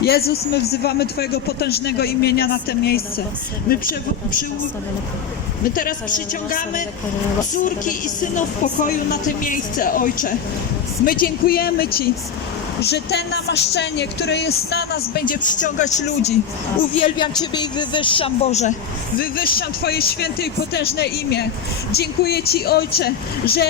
Jezus, my wzywamy Twojego potężnego imienia na to miejsce. My, przy, przy, my teraz przyciągamy córki i synów pokoju na to miejsce, Ojcze. My dziękujemy Ci, że te namaszczenie, które jest na nas, będzie przyciągać ludzi. Uwielbiam Ciebie i wywyższam, Boże. Wywyższam Twoje święte i potężne imię. Dziękuję Ci, Ojcze, że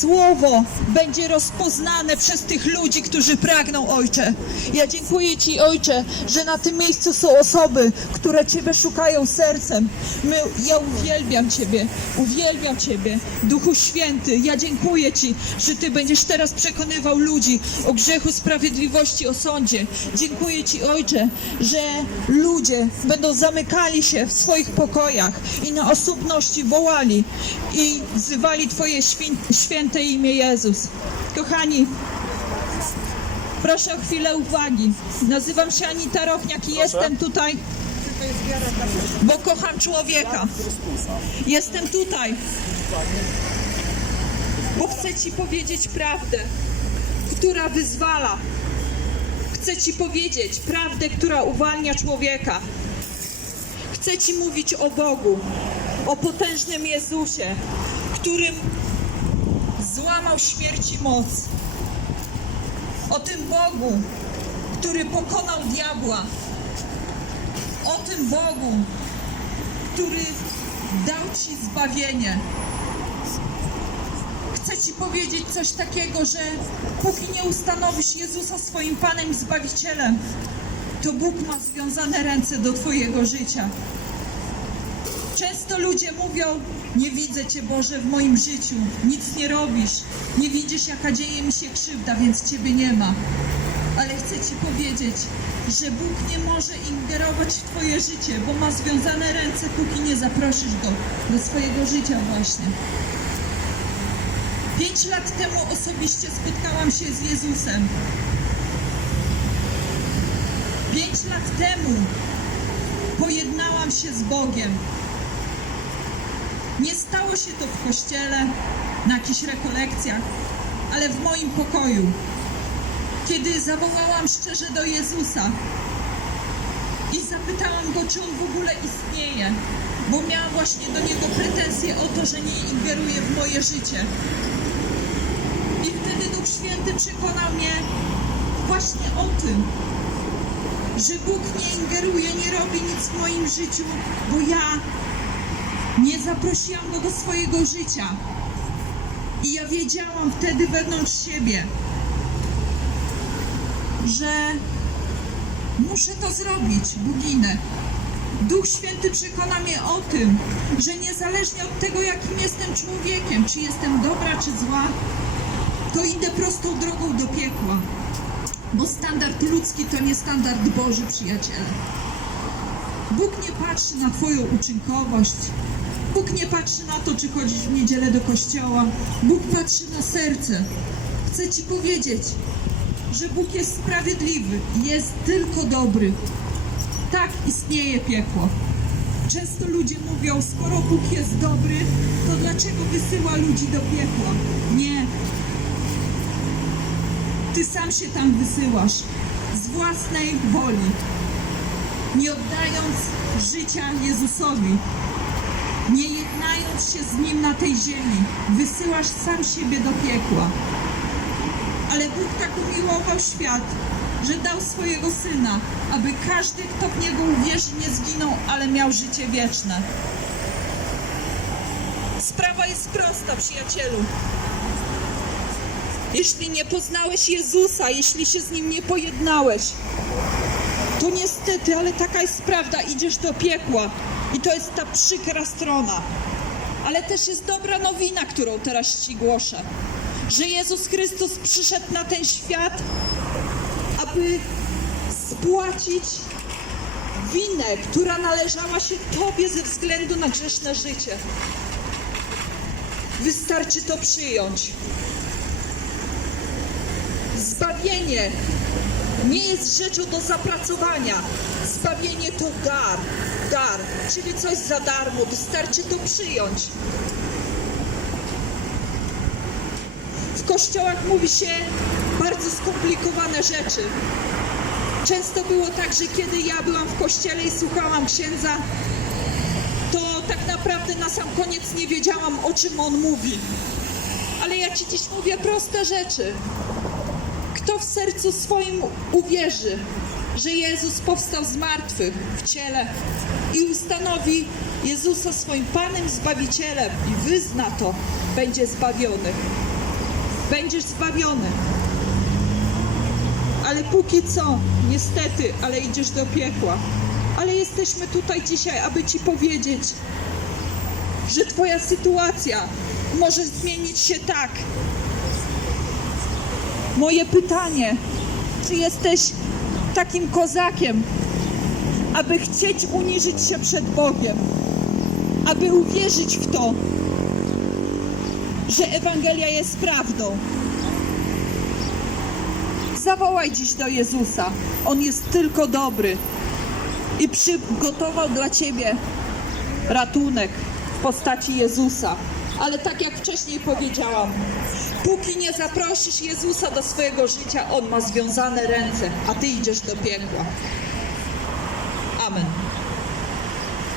Słowo będzie rozpoznane przez tych ludzi, którzy pragną, Ojcze. Ja dziękuję Ci, Ojcze, że na tym miejscu są osoby, które Ciebie szukają sercem. My, ja uwielbiam Ciebie, uwielbiam Ciebie. Duchu Święty, ja dziękuję Ci, że Ty będziesz teraz przekonywał ludzi o grzechu, sprawiedliwości, o sądzie. Dziękuję Ci, Ojcze, że ludzie będą zamykali się w swoich pokojach i na osobności wołali i wzywali Twoje świę- święte imię Jezus. Kochani, proszę o chwilę uwagi. Nazywam się Anita Rochniak i jestem tutaj, bo kocham człowieka. Jestem tutaj, bo chcę Ci powiedzieć prawdę, która wyzwala. Chcę Ci powiedzieć prawdę, która uwalnia człowieka. Chcę Ci mówić o Bogu, o potężnym Jezusie, którym złamał śmierć i moc. O tym Bogu, który pokonał diabła. O tym Bogu, który dał Ci zbawienie. Chcę Ci powiedzieć coś takiego, że póki nie ustanowisz Jezusa swoim Panem i Zbawicielem, to Bóg ma związane ręce do Twojego życia. Często ludzie mówią, nie widzę Cię Boże w moim życiu, nic nie robisz, nie widzisz jaka dzieje mi się krzywda, więc Ciebie nie ma. Ale chcę Ci powiedzieć, że Bóg nie może ingerować w Twoje życie, bo ma związane ręce, póki nie zaprosisz Go do swojego życia właśnie. Pięć lat temu osobiście spotkałam się z Jezusem. Pięć lat temu pojednałam się z Bogiem. Nie stało się to w kościele, na jakichś rekolekcjach, ale w moim pokoju. Kiedy zawołałam szczerze do Jezusa zapytałam go, czy on w ogóle istnieje, bo miałam właśnie do niego pretensje o to, że nie ingeruje w moje życie. I wtedy Duch Święty przekonał mnie właśnie o tym, że Bóg nie ingeruje, nie robi nic w moim życiu, bo ja nie zaprosiłam Go do swojego życia. I ja wiedziałam wtedy wewnątrz siebie, że muszę to zrobić, Buginę. Duch Święty przekona mnie o tym, że niezależnie od tego, jakim jestem człowiekiem, czy jestem dobra, czy zła, to idę prostą drogą do piekła. Bo standard ludzki to nie standard Boży, przyjaciele. Bóg nie patrzy na Twoją uczynkowość. Bóg nie patrzy na to, czy chodzisz w niedzielę do kościoła. Bóg patrzy na serce. Chcę Ci powiedzieć, że Bóg jest sprawiedliwy jest tylko dobry. Tak istnieje piekło. Często ludzie mówią, skoro Bóg jest dobry, to dlaczego wysyła ludzi do piekła? Nie. Ty sam się tam wysyłasz z własnej woli, nie oddając życia Jezusowi, nie jednając się z Nim na tej ziemi, wysyłasz sam siebie do piekła. Ale Bóg tak umiłował świat, że dał swojego Syna, aby każdy, kto w Niego uwierzy, nie zginął, ale miał życie wieczne. Sprawa jest prosta, przyjacielu. Jeśli nie poznałeś Jezusa, jeśli się z Nim nie pojednałeś, to niestety, ale taka jest prawda, idziesz do piekła. I to jest ta przykra strona. Ale też jest dobra nowina, którą teraz Ci głoszę. Że Jezus Chrystus przyszedł na ten świat, aby spłacić winę, która należała się Tobie ze względu na grzeszne życie. Wystarczy to przyjąć. Zbawienie nie jest rzeczą do zapracowania. Zbawienie to dar, dar, czyli coś za darmo. Wystarczy to przyjąć. W kościołach mówi się bardzo skomplikowane rzeczy. Często było tak, że kiedy ja byłam w kościele i słuchałam księdza, to tak naprawdę na sam koniec nie wiedziałam, o czym on mówi. Ale ja ci dziś mówię proste rzeczy. Kto w sercu swoim uwierzy, że Jezus powstał z martwych w ciele i ustanowi Jezusa swoim Panem, Zbawicielem i wyzna to, będzie zbawiony. Będziesz zbawiony. Ale póki co, niestety, ale idziesz do piekła. Ale jesteśmy tutaj dzisiaj, aby Ci powiedzieć, że Twoja sytuacja może zmienić się tak. Moje pytanie, czy jesteś takim kozakiem, aby chcieć uniżyć się przed Bogiem, aby uwierzyć w to, że Ewangelia jest prawdą? Zawołaj dziś do Jezusa. On jest tylko dobry i przygotował dla ciebie ratunek w postaci Jezusa. Ale tak jak wcześniej powiedziałam, póki nie zaprosisz Jezusa do swojego życia, On ma związane ręce, a ty idziesz do piekła.